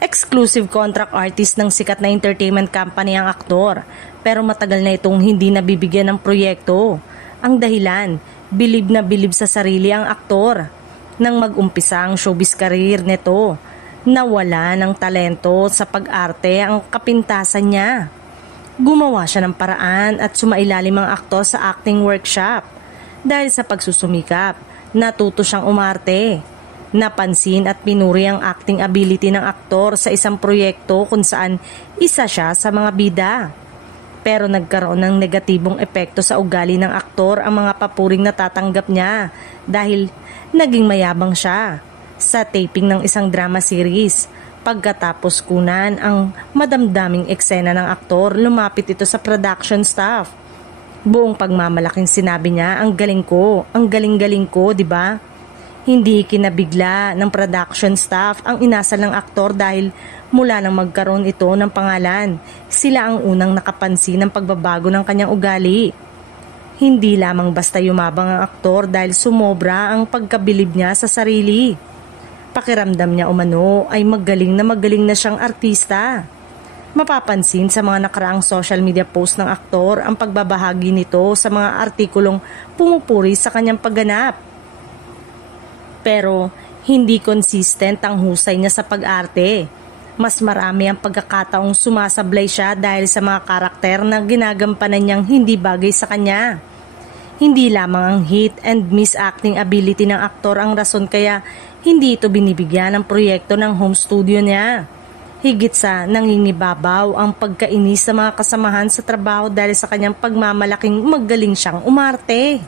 Exclusive contract artist ng sikat na entertainment company ang aktor, pero matagal na itong hindi nabibigyan ng proyekto. Ang dahilan, bilib na bilib sa sarili ang aktor. Nang mag-umpisa ang showbiz career nito, nawala ng talento sa pag-arte ang kapintasan niya. Gumawa siya ng paraan at sumailalim ang aktor sa acting workshop. Dahil sa pagsusumikap, natuto siyang umarte. Napansin at pinuri ang acting ability ng aktor sa isang proyekto kung saan isa siya sa mga bida. Pero nagkaroon ng negatibong epekto sa ugali ng aktor ang mga papuring natatanggap niya dahil naging mayabang siya. Sa taping ng isang drama series, pagkatapos kunan ang madamdaming eksena ng aktor, lumapit ito sa production staff. Buong pagmamalaking sinabi niya, ang galing-galing ko, di ba? Hindi kinabigla ng production staff ang inasal ng aktor dahil mula nang magkaroon ito ng pangalan, sila ang unang nakapansin ng pagbabago ng kanyang ugali. Hindi lamang basta yumabang ang aktor dahil sumobra ang pagkabilib niya sa sarili. Pakiramdam niya umano ay magaling na siyang artista. Mapapansin sa mga nakaraang social media post ng aktor ang pagbabahagi nito sa mga artikulong pumupuri sa kanyang pagganap. Pero hindi consistent ang husay niya sa pag-arte. Mas marami ang pagkakataong sumasablay siya dahil sa mga karakter na ginagampanan niyang hindi bagay sa kanya. Hindi lamang ang hit and miss acting ability ng aktor ang rason kaya hindi ito binibigyan ng proyekto ng home studio niya. Higit sa nangingibabaw ang pagkainis sa mga kasamahan sa trabaho dahil sa kanyang pagmamalaking magaling siyang umarte.